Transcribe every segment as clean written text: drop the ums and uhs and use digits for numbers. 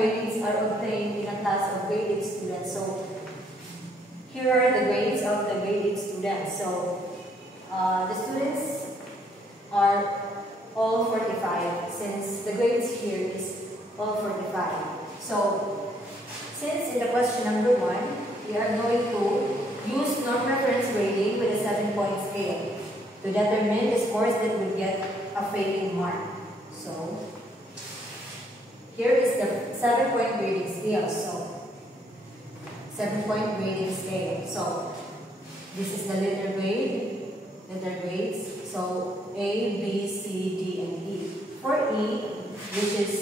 grades are obtained in a class of grade 8 students. So here are the grades of the grade 8 students. So the students are all 45, since the grades here is all 45. So since in the question number 1, we are going to use non-reference grading with a 7-point scale to determine the scores that will get a failing mark. So here is the 7-point grading scale. So 7-point grading scale. So this is the letter grades. So A, B, C, D, and E. For E, which is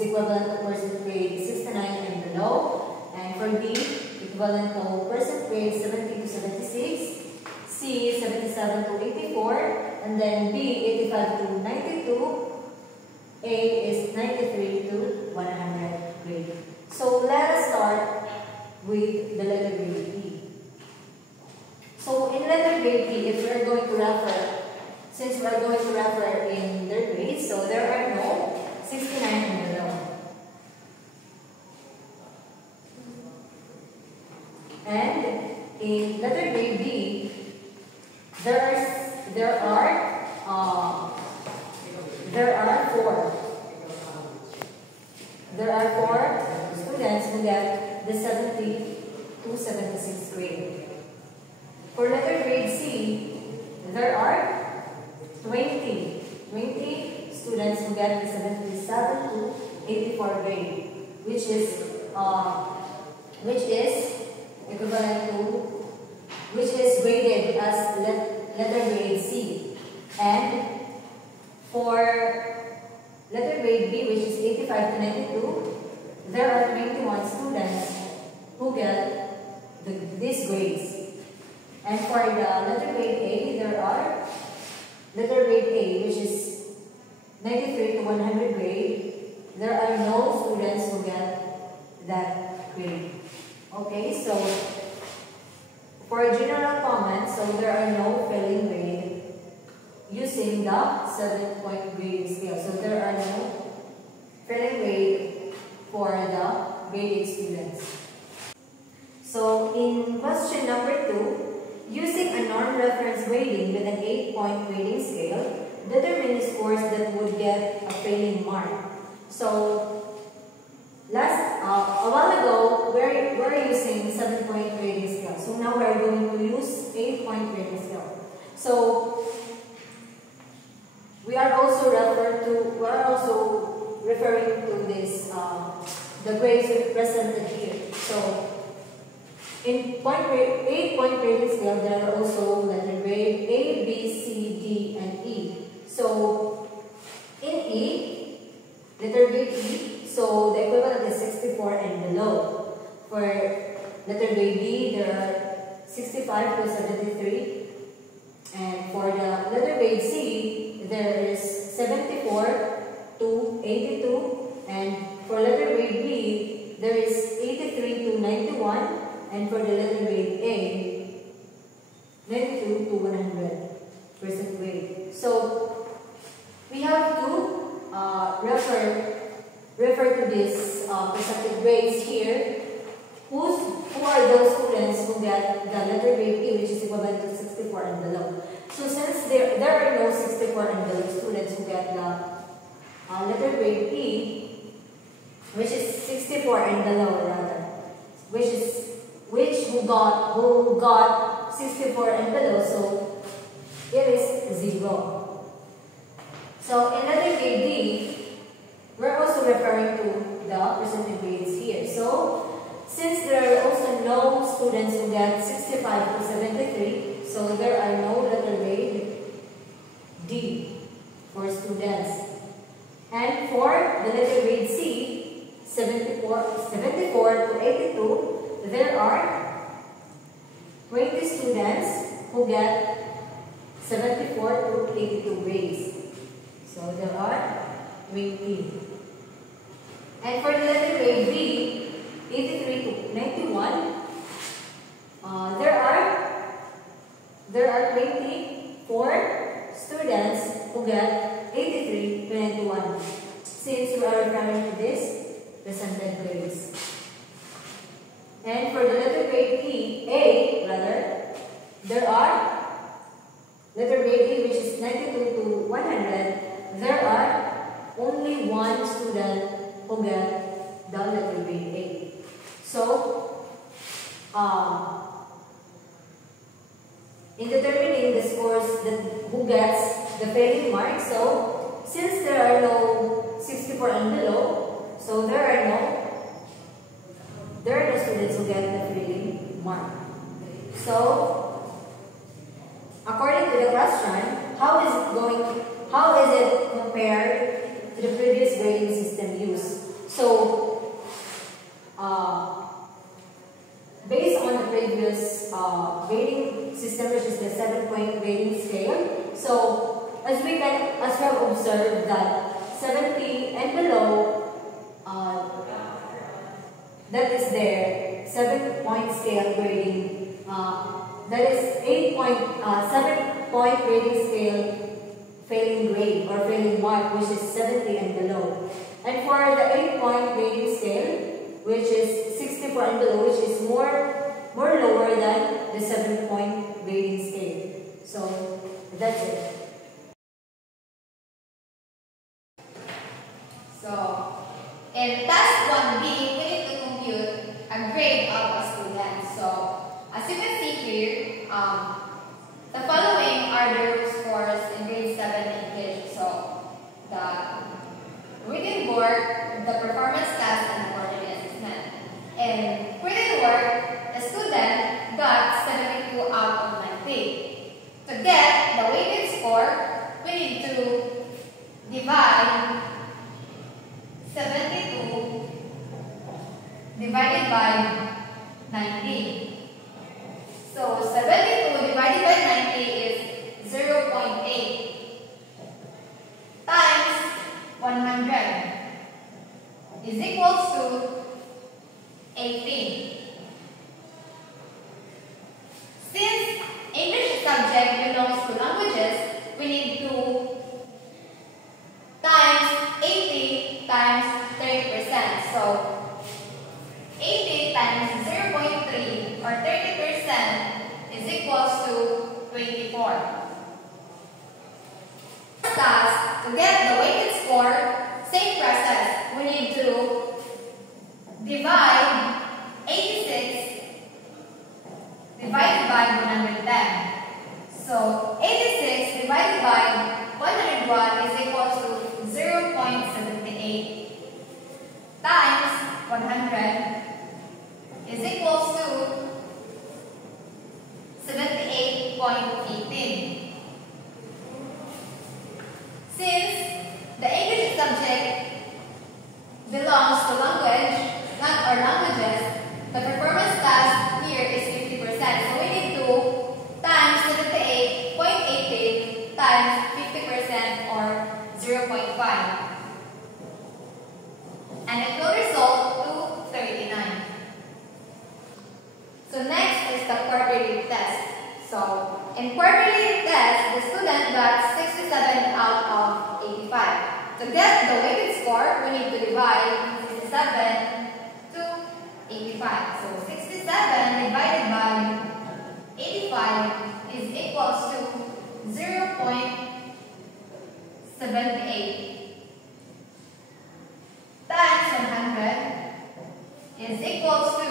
equivalent to percent grade 69 and below, and for B, equivalent to percent grade 70 to 76, C 77 to 84, and then B 85 to 92, A is 93 to 100 grade. So let us start with the letter grade E. So in letter grade E, if we are going to refer, since we are going to refer in their grades, so there are no 69 and below. And in letter grade B, there are four students who get the 70 to 76 grade. For letter grade C, there are 20 students who get the 77 to 84 grade, which is graded as letter grade C. And for letter grade B, which is 85 to 92, there are 21 students who get these grades. And for the letter grade A, there are letter grade A, which is 93 to 100 grade. There are no students who get that grade. Okay, so for general comments, so there are no failing grade using the 7-point grading scale. So there are no failing grade for the grade 8 students. So in question number 2, using a non-reference grading with an 8-point grading scale, determine the scores that would get a failing mark. So a while ago, we're using 7-point grading scale. So now we're going to use 8-point grading scale. So we are also referring to this the grades represented here. So in 8-point grading scale, there are also letter grade A, B, C, D, and E. So in E, letter grade E, so the equivalent is 64 and below. For letter grade D, there are 65 to 73. And for the letter grade C, there is 74 to 82. And for letter grade B, there is 83 to 91. And for the letter grade A, 92 to 100% grade. So we have to refer to this percentage grades here. Who are those students who get the letter grade E, which is equivalent to 64 and below? So since there are no 64 and below students who get the letter grade E, which is 64 and below rather, who got 64 and below, so it is 0. So in letter grade D, we're also referring to the percentage grades here. So since there are also no students who get 65 to 73, so there are no letter grade D for students. And for the letter grade C, 74 to 82, there are 20 students who get 74 to 82 grades. So there are 20. And for the letter grade B, 83 to 91, there are 24 students who get 83 to 91. Since we are referring to this presented grades. And for the letter grade A, there are letter grade A, which is 92 to 100. There are only one student who get the letter grade A. So, in determining the scores who gets the failing mark, so since there are no 64 and below, so there are no students who get the failing mark. So, according to the question, how is it compared to the previous grading system used? So, based on the previous grading system, which is the 7-point grading scale, so as we have observed that 70 and below, that is their 7-point scale grading. That is 7-point grading scale failing grade or failing mark, which is 70 and below. And for the 8-point grading scale, which is 64 and below, which is more lower than the 7-point grading scale. So that's it. So in task 1B, we need to compute a grade of a student. So as you can see here, the following are the root scores in grade 7 English. So the reading board, the performance test, and the quarterly assessment. In reading work, the student got 72 out of 90. To get the weighted score, we need to divide 72 divided by 90. So 72 divided by 90 is 0.8 times 100 is equals to 18. Since English subject belongs to languages, we need to times 80 times 30%. So 80 times 0.3 or 30% is equals to 24. Thus, to get the weighted score, same process. We need to divide 86 divided by 110. So 86 divided by 101 is equals to 0.78 times 100 is equals to 78.18. Since the English subject belongs to languages, the performance task here is 50%. So we need to times 78.18 times 50% or 0.5. And it will result to 39. So next is the quarterly test. So in quarterly test, the student got 67 out of 85. To get the weighted score, we need to divide 67 to 85. So 67 divided by 85 is equals to 0.78 times 100 is equals to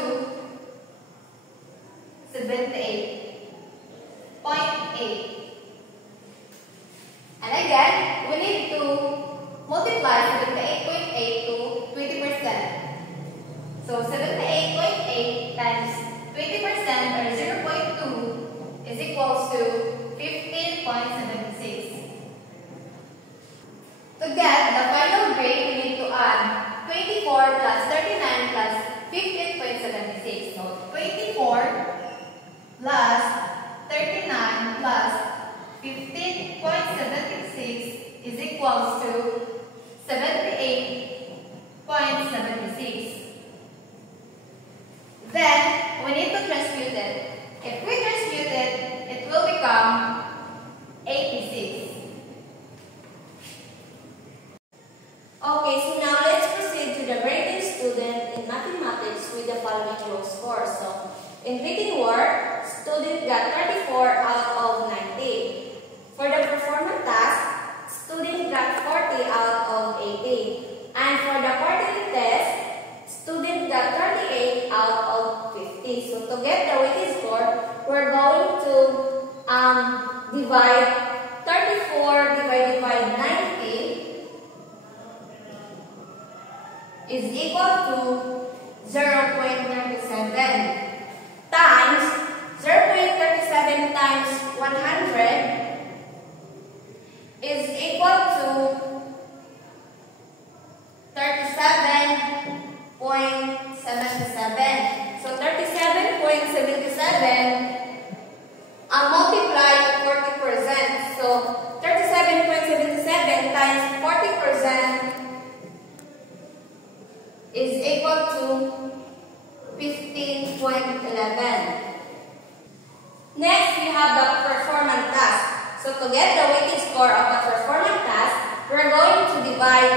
78.8. And again, we need to multiply 78.8 to 20%. So 78.8 times 20% or 0.2 is equals to 15.76. To get the final grade, we need to add 24 plus 39 plus 15.76. So 24 plus 39 plus 15.76 is equals to 78.76. Then we need to transmute it. If we transmute it, it will become 86. Okay, so now let's proceed to the grading student got 34 out of 90. For the performance task, student got 40 out of 80. And for the quarterly test, student got 38 out of 50. So to get the weighted score, we're going to divide 34 divided by 90 is equal to 0.37 times 0.37 times 100 is equal to 37.77. So 37.77 multiply to 40%. So 37.77 times 40% is equal to 15.11. Next, we have the performance task. So to get the weighted score of the performance task, we're going to divide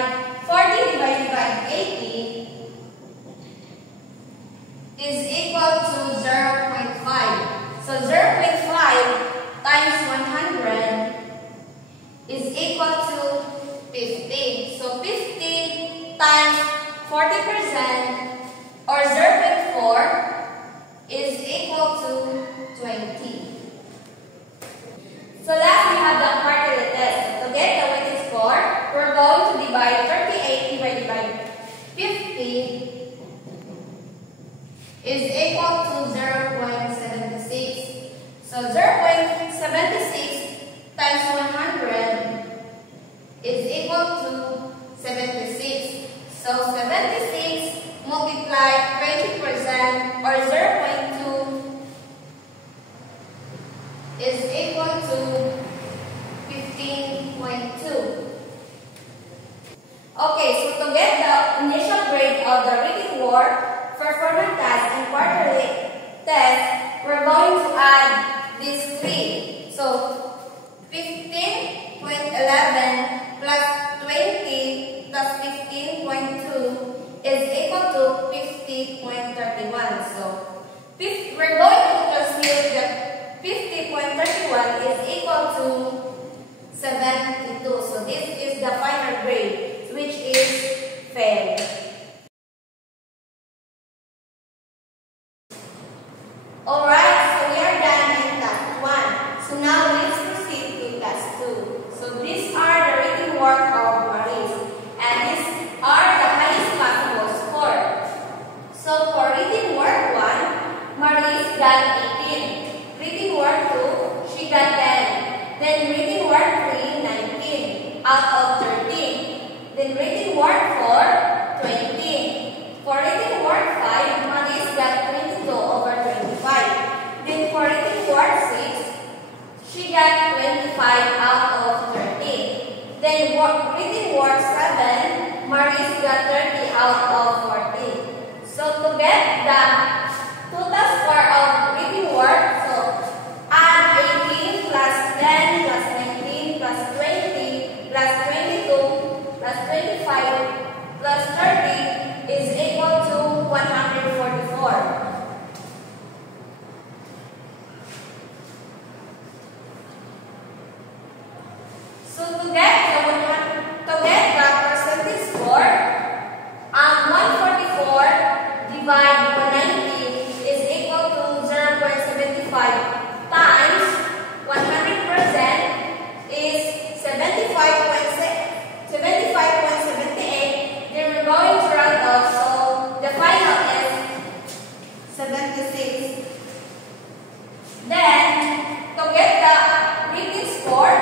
40 divided by 80 is equal to 0.5. So 0.5 times 100 is equal to 50. So 50 times 40% or 0.4 is equal to 20. So last we have the quarterly test. To get the weighted score, we're going to divide 38 divided by 50 is equal to 0.76. So 0.76 times 100 is equal to 76. So 76 multiply 20% or 0.2 is equal to 15.2. Okay, so to get the initial grade of the written work, performance task, and quarterly test, we're going to add these three. So 15.11 plus 20 plus 15.2 is equal to 50.31. So we're going to consider that 50.31 is equal to 72. So this is the final grade, which is fail. Alright, so we are done in task 1. So now let's proceed to task 2. So these are the written work of Maris, and these are the highest possible score. So for written work 1, Maris got 18. Written work 2, she got 10. Then written work 3, 19 out of 13. Then written work 4, 20. For written work 5, Maris got 22 over 25. Then for written work 6, she got 25 out of 30. Then written work 7, Maris got 30 out of 40. So to get the total score of written work, so add 18 plus 10 plus 19 plus 20 plus 22 plus 25 plus 30 is equal to 144. So to get the percentage score, 144 divided by 90 is equal to 0.75 times 100% is 75.78. Then we're going to round off, so the final is 76. Then to get the written score,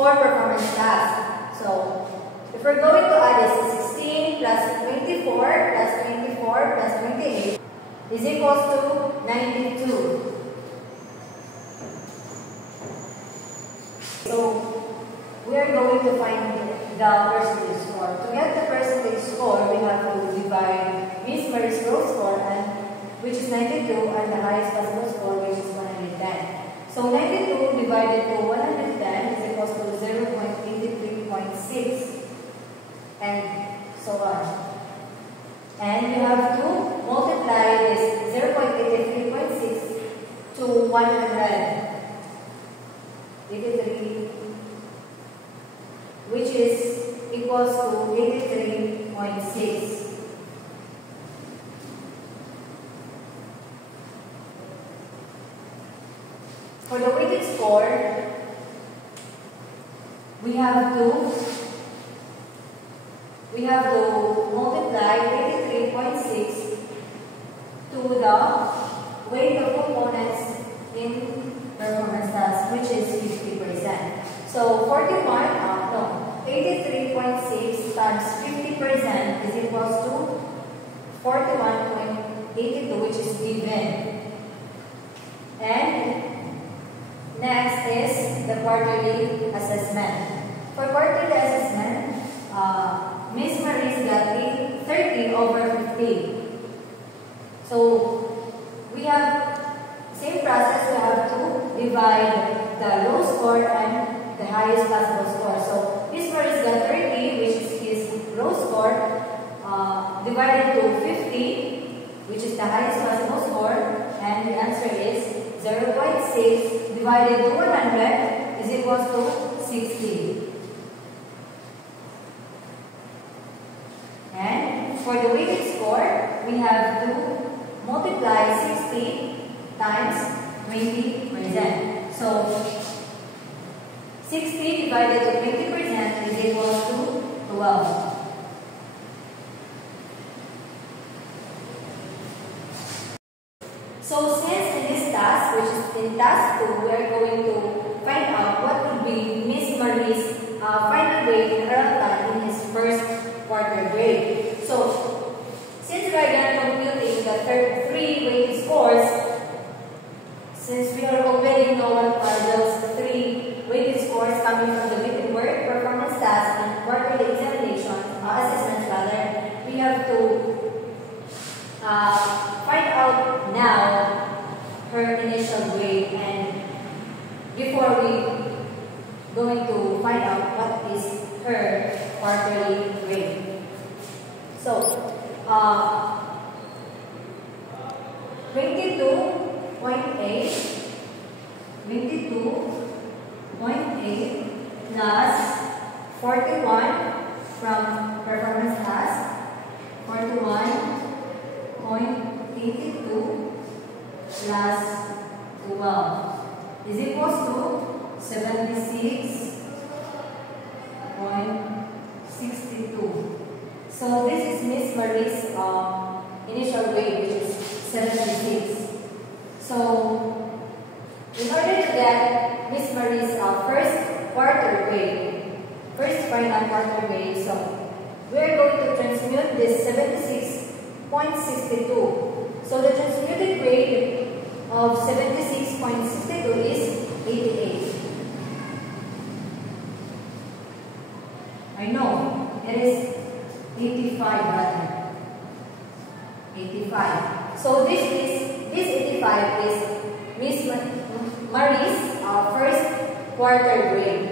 4 performance tasks. So, if we're going to add this, 16 plus 24 plus 24 plus 28 is equals to 92. So, we are going to find the percentage score. To get the percentage score, we have to divide Miss Marie's row score, which is 92, and the highest possible score, which is 110. So 92 divided to 110 is equals to 0.83.6, and so on. And you have to multiply this 0.83.6 to 100. 83, which is equals to 83.6. For the weighted score, we have to multiply 83.6 to the weight of components in performance task, which is 50%. So 83.6 times 50% is equals to 41.82, which is given. And next is the quarterly assessment. For quarterly assessment, Miss Marie's got 30 over 50. So we have same process. We have to divide the low score and the highest possible score. So Miss Marie's got 30, which is his low score, divided to 50, which is the highest possible score, and the answer is 0.6 divided to 100 is equals to 60. And for the weighted score, we have to multiply 60 times 20%. So 60 divided to 20% is equals to 12. So since in this task, which is in task 2, we are going to find out what would be Miss Marie's final grade in Araltan in his first quarter grade. So since we are done computing the 3 weighted scores, since we are already know what are those 3 weighted scores coming from the written work, performance task, and quarterly examination, assessments rather, we have to find out now her initial grade, and before we going to find out what is her quarterly grade. So 22.8 plus 41 from performance task, 41.82 plus 12 is equals to 76.62. So this is Miss Marie's initial grade, which is 76. So in order to get Miss Marie's first quarter grade, first final quarter grade, so we are going to transmute this 76.62. So the transmuted grade of 76.62 is 88. I know, it is 85 rather. 85. So this 85 is Miss Marie's first quarter grade.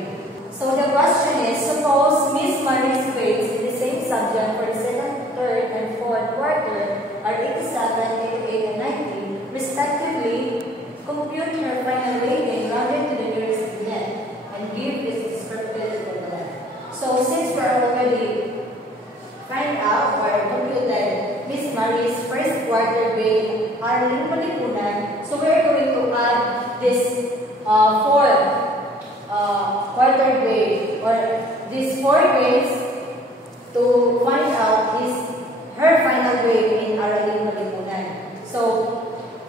So the question is, suppose Miss Marie's grades in the same subject for the second, third, and fourth quarter are 87, 88, and 90, respectively. Compute her final rating rounded to the nearest unit and give its descriptive equivalent. So since we already find out or computed Miss Marie's first quarter grade Aralin Malipunan, so we are going to add this fourth quarter grade or these 4 grades to find out her final grade in Aralin Malipunan. So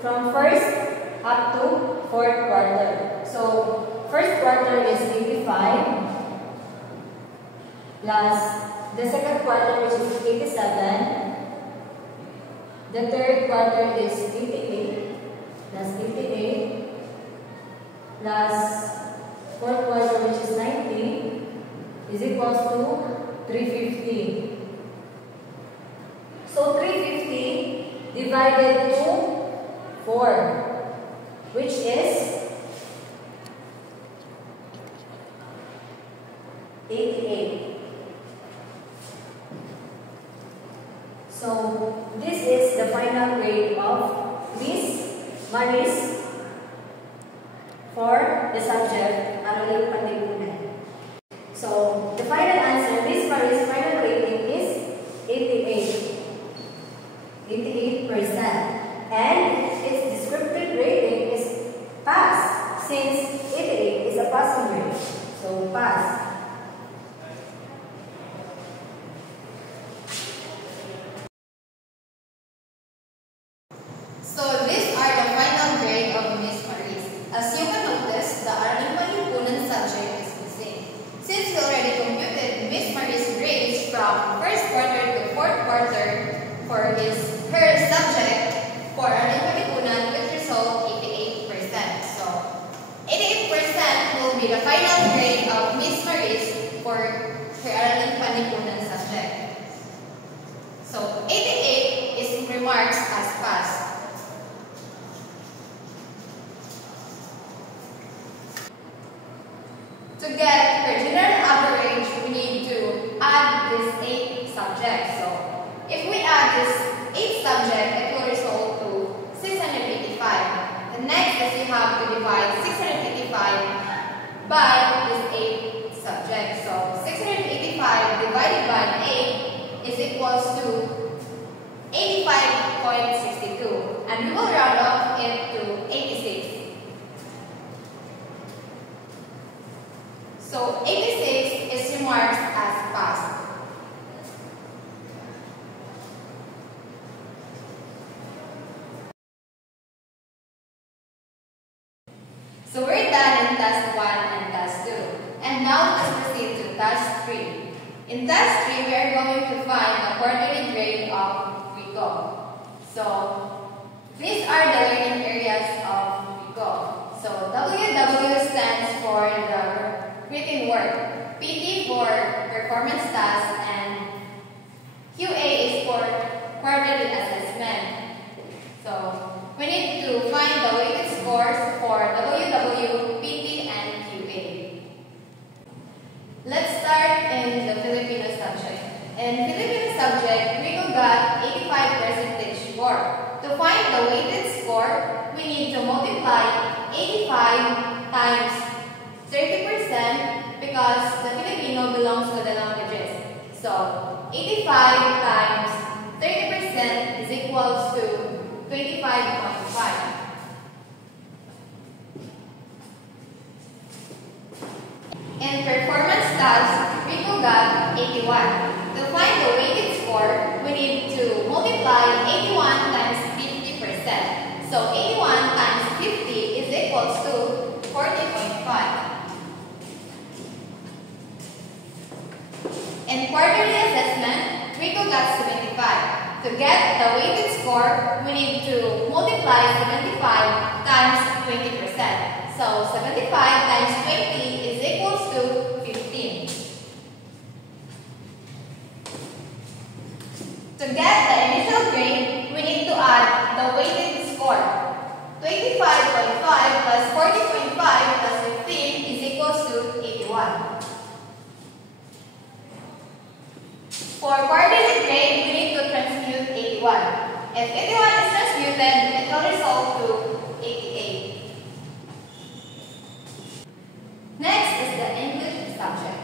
from first up to fourth quarter. So first quarter is 85. plus the second quarter, which is 87. The third quarter is 88 plus 88 plus fourth quarter, which is 90, is equals to 350. So 350 divided to 4, which is 88. So this is the final grade of Miss Maris for the subject Araling Panlipunan. So the final answer, Miss Maris' final rating is 88%. And its descriptive rating is pass, since 88 is a passing grade. So pass. So these are the final grade of Miss Maris. As you can notice, the Araling Panlipunan subject is missing. Since we already computed Miss Maris' grades from first quarter to fourth quarter for her subject for Araling Panlipunan, which result 88%. So 88% will be the final grade of Miss Maris for her Araling Panlipunan subject. So 88 is remarked as pass. To get her general average, we need to add these 8 subjects. So, if we add this 8 subjects, it will result to 685. The next is you have to divide 685 by these 8 subjects. So, 685 divided by 8 is equals to 85.62. And we will round off it to 86. So 86 is remarked as pass. So we're done in task 1 and task 2. And now let's proceed to task 3. In task 3, we are going to find the quarterly grade of WICO. So these are the learning areas of WICO. So WW stands for the written work, PT for performance task, and QA is for quarterly assessment. So we need to find the weighted scores for WW, PT, and QA. Let's start in the Filipino subject. In Filipino subject, we got 85% score. To find the weighted score, we need to multiply 85 times 30% because the Filipino belongs to the languages. So 85 times 30% is equals to 25.5. In performance task, we got 81. To find the weighted score, we need to multiply 81 times 50%. So 81 times 50 is equals to 40.5. In quarterly assessment, Rico got 75. To get the weighted score, we need to multiply 75 times 20%. So 75 times 20 is equals to 15. To get the initial grade, we need to add the weighted score. 25.5 plus 40.5 plus 15 is equals to 81. For quarterly grade, we need to transmute 81. If 81 is transmuted, it will result to 88. Next is the English subject.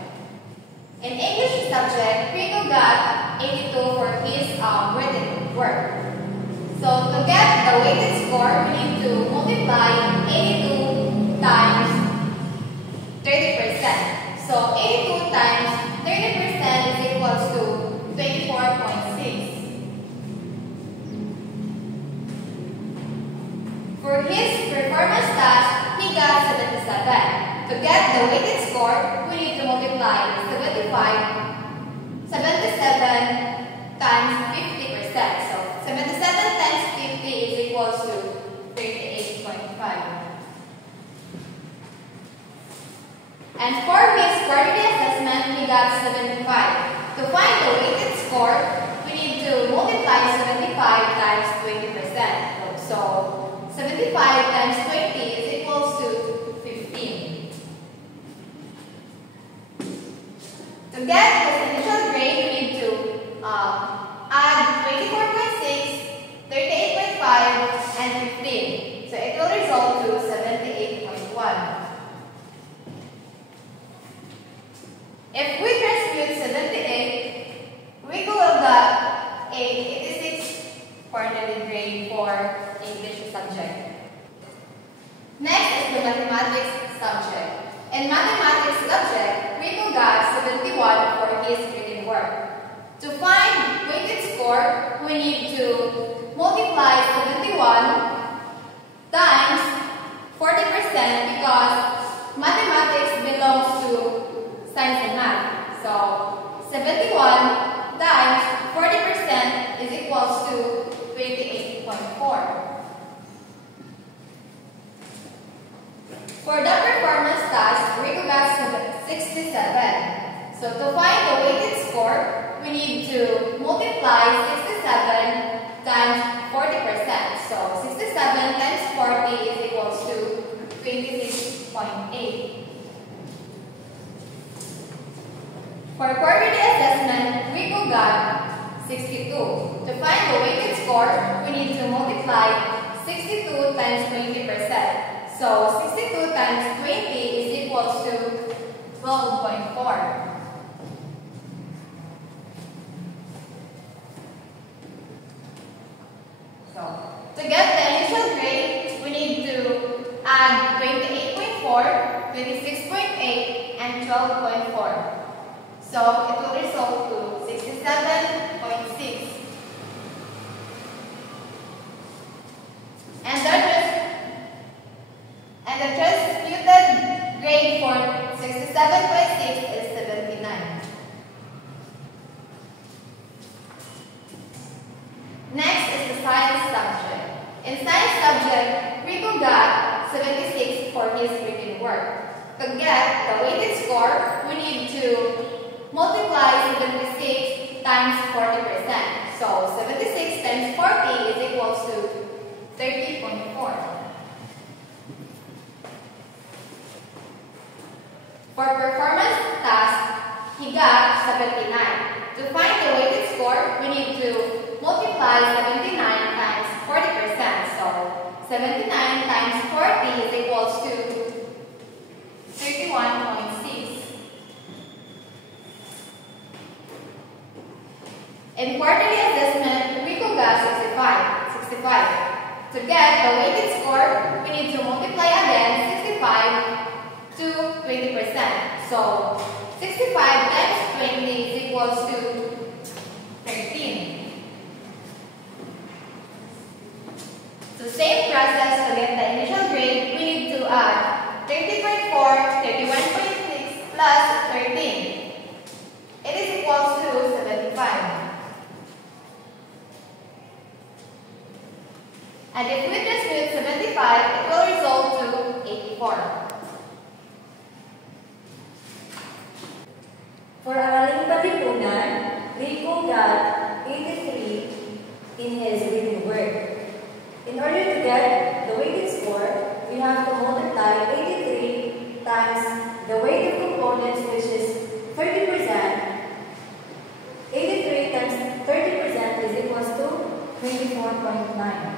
In English subject, Rico got 82 for his written work. So to get the weighted score, we need to multiply 82 times 30%. So 82 times 30% is equals to 24.6. For his performance task, he got 77. To get the weighted score, we need to multiply 75 And for his quarterly assessment, he got 75. To find the weighted score, we need to multiply 75 times 20%. So 75 times 20 is equals to 15. To get his initial grade, we need to add 24.6, 38.5, and 15. So it will result to 78.1. If we transmute 78, we will get a 86 quarterly grade for English subject. Next is the mathematics subject. In mathematics subject, we will get 71 for his written work. To find weighted score, we need to multiply 71 times 40% because mathematics belongs to science and math. So 71 times 40% is equals to 28.4. For the performance task, we got 67. So to find the weighted score, we need to multiply 67 times 40%. So 67 times 40 is equals to 26.8. For quarterly assessment, we got 62. To find the weighted score, we need to multiply 62 times 20%. So 62 times 20 is equals to 12.4. So to get the initial grade, we need to add 28.4, 26.8, and 12.4. So it will result to 67.6. And the transmuted grade for 67.6 is 79. Next is the science subject. In science subject, Rico got 76 for his written work. To get the weighted score, we need to multiply 76 times 40%. So 76 times 40 is equals to 30.4. For performance task, he got 79. To find the weighted score, we need to multiply 79 times 40%. So 79 times 40 is equals to 31.6. In quarterly assessment, we got 65. To get the weighted score, we need to multiply again 65 to 20%. So 65 times 20 is equals to 13. So same process to get the initial grade, we need to add 30.4, 31.6 plus 13. It is equals to 75. And if we transmute 75, it will result to 84. For Araling Katipunan, Rico got 83 in his written work. In order to get the weighted score, we have to multiply 83 times the weighted components, which is 30%. 83 times 30% is equals to 24.9.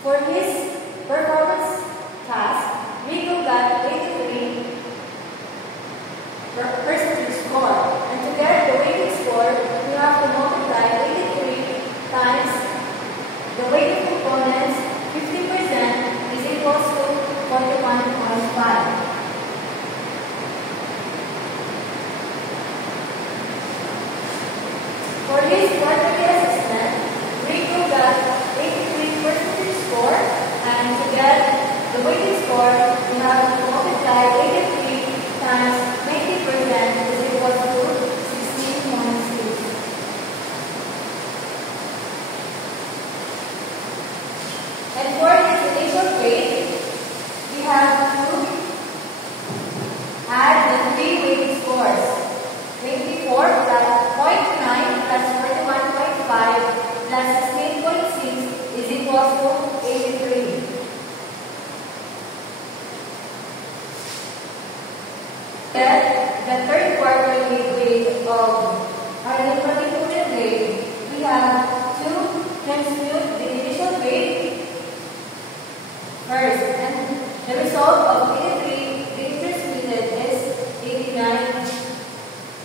For his performance task, Rico got 83 percentage score. And to get the weighted score, we have to multiply 83 times the weighted components, 50% is equals to 41.5. For his quarterly assessment, Rico got 83 percentage score, and to get the weighted score, we have to multiply 83 times 20% is equal to 16.6. And for his initial Then, the third quarterly grade of our student grade, we have to transmute the initial grade first. And the result of 83 being transmuted is 89.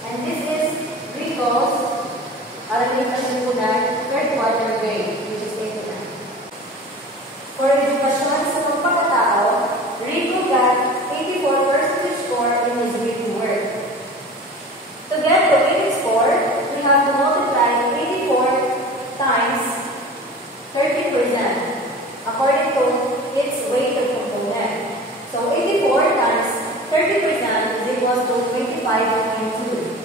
And this is Rico's third quarter grade, which is 89. For edukasyon sa pagpapatao, Rico got 84% score in his written work. To get the weighted score, we have to multiply 84 times 30% according to its weighted component. So 84 times 30% is equal to 25.2.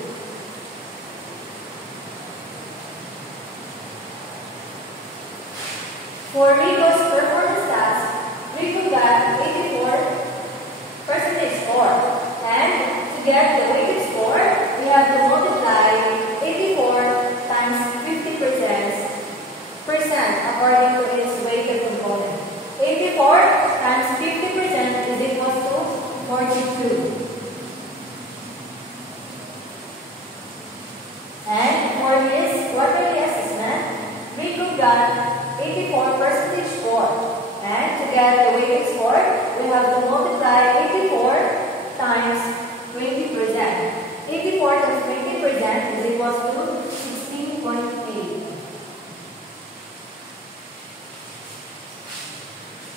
For Rico's performance task, Rico got 84% score. And to get the weighted score, we have to multiply 84 times 50% according to its weighted component. 84 times 50% is equal to 42. And for his quarterly assessment, Rico got 84% score. And to get the weighted score, we have to multiply 84 times 20%. 84 times 20% is equal to 16.8.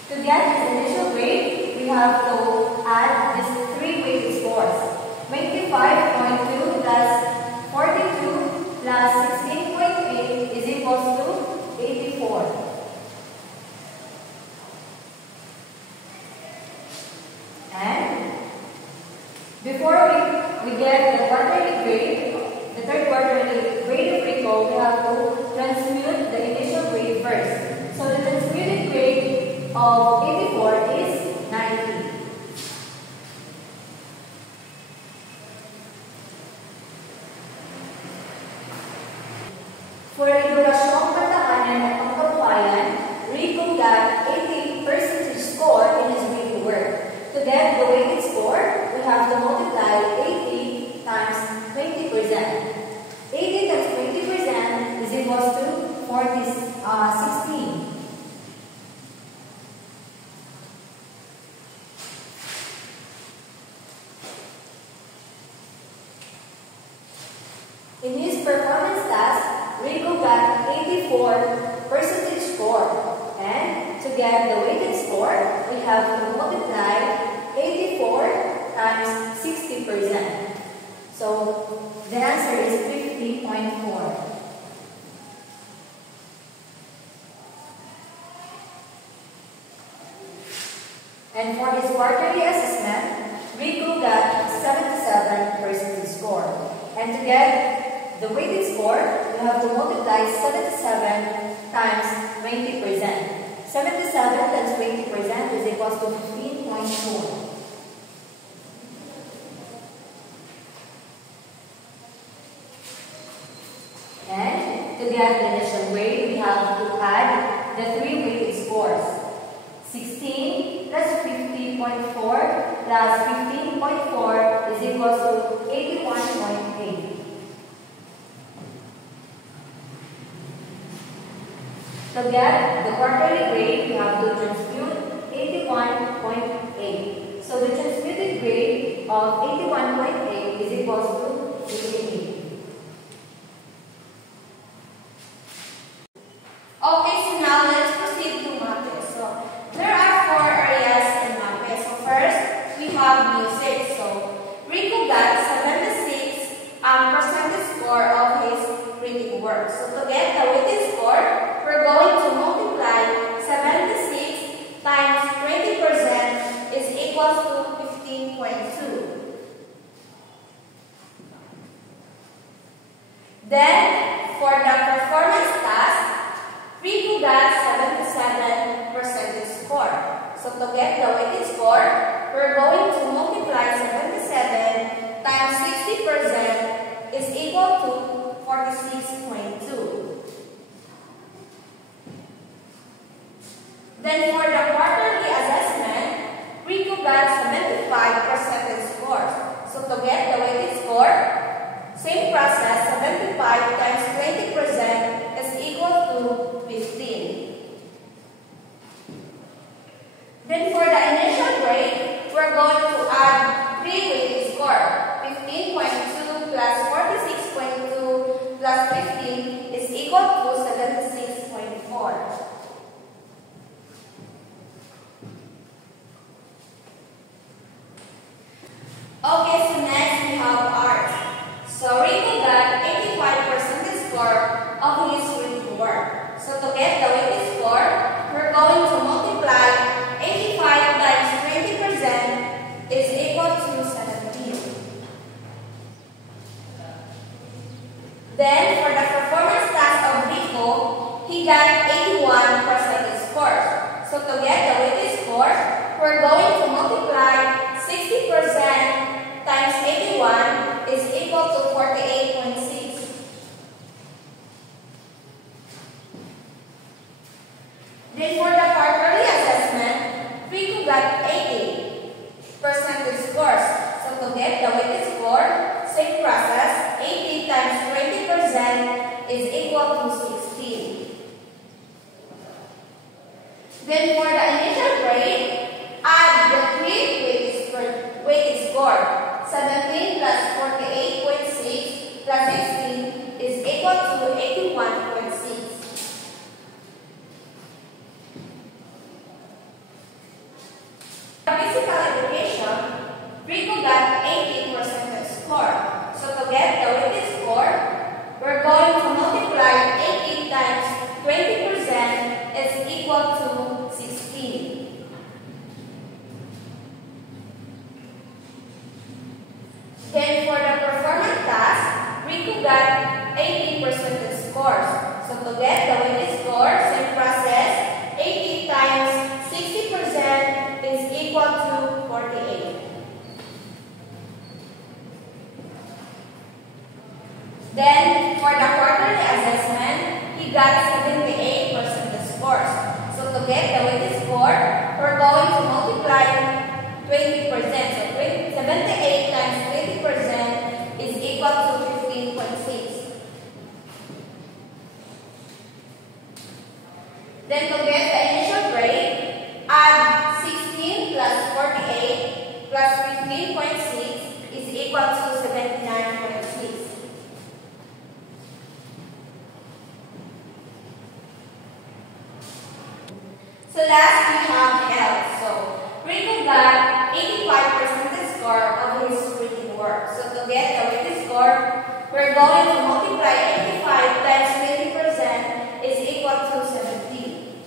To get his initial grade, we have to add these three weighted scores. 25.2 plus 42 plus 16.8 is equal to 84. And before we get the quarterly grade, the third quarterly grade of Rico, we have to transmute the initial grade first. So the transmuted grade of 84 is 90. For edukasyon, pagtakanan at pagkabuhayan, Rico got 80% score in his written work. To get the weighted score, we have to multiply 80 times 20%. 80 times 20% is equal to 16. In his performance task, Rico got 84% score. And to get the weighted score, we have to multiply 84 times 60%. So the answer is 50.4. And for his quarterly assessment, Rico got 77% score. And to get the weighted score, we have to multiply 77 times 20%. 77 times 20% is equal to 15.4. And to get the initial grade, we have to add the three weighted scores. 16 plus 50.4 plus 15.4 is equal to 81.8. To get the quarterly grade, we have to transmute 81.8. So the transmuted grade of 81.8 is equal to 88. Okay, so now let's proceed to MAPE. So there are 4 areas in MAPE. So first, we have music. So Rico got 76% score of his reading work. So to get the weighted score, we're going to multiply 76 times 20% is equal to 15.2. Then, for the performance task, Rico got 77% score. So to get the weighted score, we're going to multiply 77 times 60% is equal to 46.2. Then for the quarterly assessment, Rico got 75% score. So to get the weighted score, same process, 75 times 20% is equal to 15. Then for the initial grade, we're going to add 3 weighted score. 15.2 plus 46.2 plus 15 is equal to 76.4. Okay, so next we have art. So Rico got 85% score of his written work. So to get the weighted score, we're going to multiply 85 times 20% is equal to 17. Then for the performance task of Rico, he got 81% score. So to get the weighted score, we're going to multiply 60% times 81 is equal to 48.6. Then for the quarterly assessment, Rico got 80% scores. So to get the weighted score, same process, 80 times 20% is equal to 16. Then for the initial grade, add the 3 weighted score. 17 plus 48.6 plus 16 is equal to 81.6. For physical education, Rico got 80% score. So to get the weighted score, we're going to multiply 80 times 20% is equal to 16. Then for the performance task, Rico got 80% scores. So to get the weighted score, same process, 80 times 60% is equal to 48. Then for the quarterly assessment, he got 78% scores. So to get the weighted score, we're going to multiply 20%. So 78 times 20% is equal to 15.6. Then to get the initial grade, add 16 plus 48 plus 15.6 is equal to 79.6. So last we have health. So Rico got 85% score of his written work. So to get the weighted score, we're going to multiply 85 times 20% is equal to 17.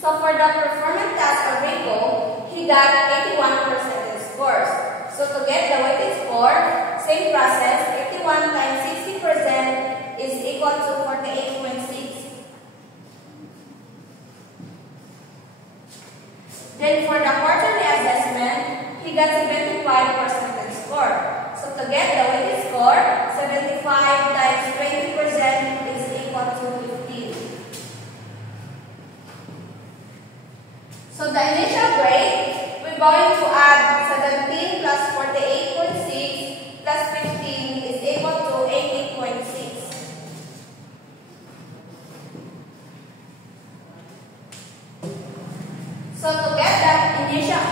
So for the performance task of Rico, he got 81% scores. So to get the weighted score, same process, 81 times 60% is equal to 48.6. Then for the quarterly assessment, he got 75% score. So to get the weighted score, 75 times 20% is equal to 15. So the initial grade, we're going to add 17 plus 48.6 plus 15 is equal to 80.6. So to get the initial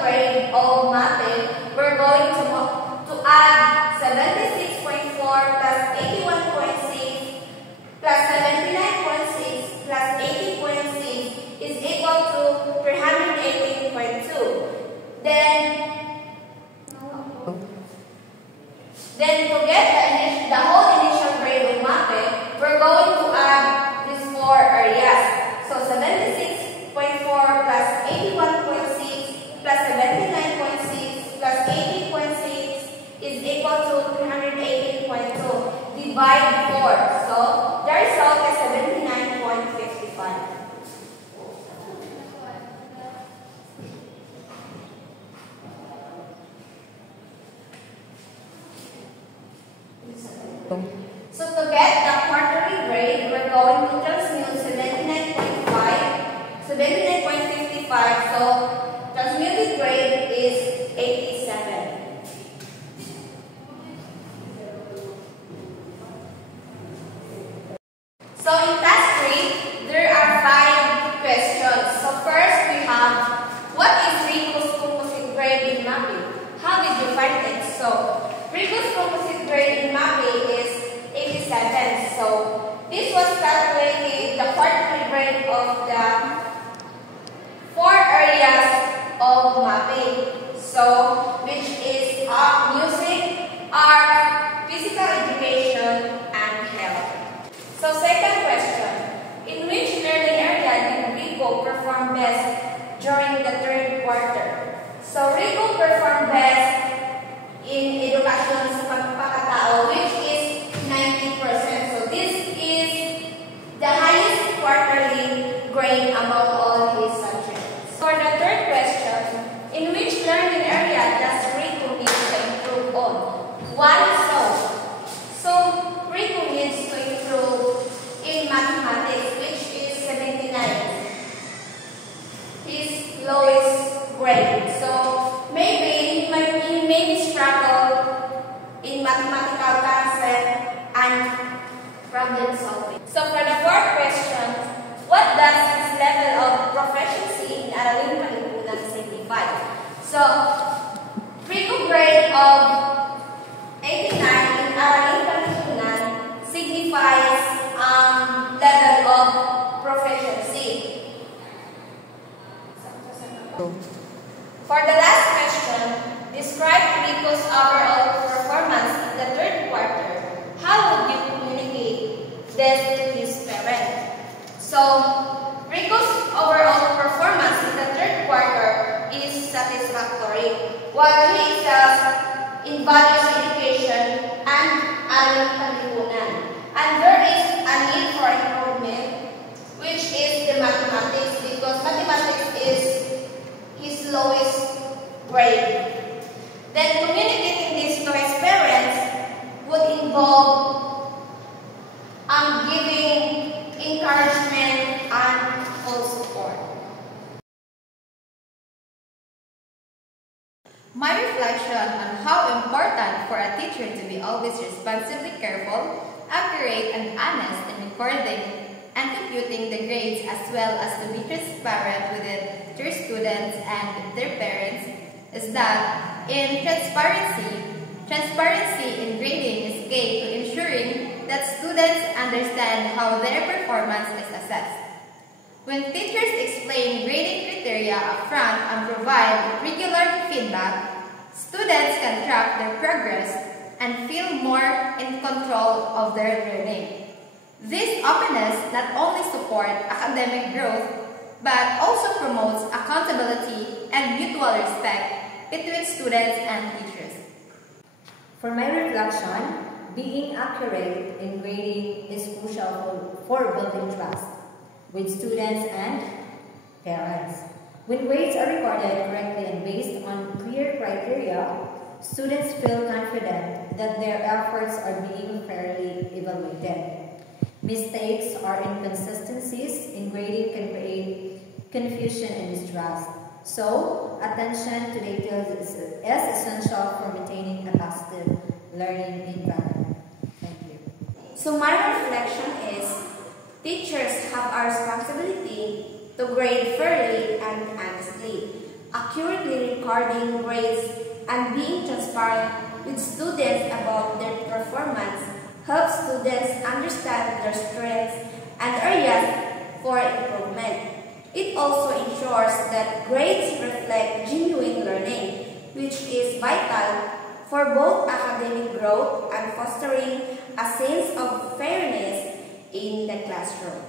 grade of math, we're going to add 76.4 plus 81.6 plus 79.6 plus 80.6 is equal to 318.2. Then to get the whole initial grade of math, we're going to add these 4 areas. So 76.4 plus 81.6 plus 79.6 plus 80.6 is equal to 318.2. Divide 4. So the result is 79.55. So to get the quarterly grade, we're going to transmute 79.5 65. So the cumulative grade is 87. So in task 3, there are 5 questions. So first we have, what is Rico's composite grade in mapping? How did you find it? So Rico's composite grade in mapping is 87. So this was calculated the quarterly grade of the 4 areas of mapping. So which is music, art, physical education, and health. So second question, in which learning area did Rico perform best during the 3rd quarter? So Rico performed best in education sa pagkakatao, which is 90%. So this is the highest quarterly grade among all his subjects. For the 3rd question, in which learning area does Rico need to improve on? One is so Rico needs to improve in mathematics, which is 79. His lowest grade. So maybe he may struggle in mathematical concept and problem solving. So for the 4th question, what does his level of proficiency in Aralin Kalipunan signify? So Rico grade of 89 in Aralin Kalipunan signifies level of proficiency. For the last question, describe Rico's overall performance in the 3rd quarter. How would you communicate this to his parents? So, Rico's overall performance in the 3rd quarter is satisfactory, while he excels in values education and Aralin Kalipunan. And there is a need for improvement, which is the mathematics, because mathematics is his lowest grade. Then communicating this to his parents would involve giving encouragement and full support. My reflection on how important for a teacher to be always responsibly careful, accurate, and honest in recording and computing the grades, as well as to be transparent with their students and their parents, is that in transparency in grading is key to ensuring that students understand how their performance is assessed. When teachers explain grading criteria upfront and provide regular feedback, students can track their progress and feel more in control of their learning. This openness not only supports academic growth, but also promotes accountability and mutual respect between students and teachers. For my reflection, being accurate in grading is crucial for building trust with students and parents. When grades are recorded correctly and based on clear criteria, students feel confident that their efforts are being fairly evaluated. Mistakes or inconsistencies in grading can create confusion and distrust. So, attention to details is essential for maintaining a positive learning environment. Thank you. So my reflection is, teachers have a responsibility to grade fairly and honestly, accurately recording grades and being transparent with students about their performance helps students understand their strengths and areas for improvement. It also ensures that grades reflect genuine learning, which is vital for both academic growth and fostering a sense of fairness in the classroom.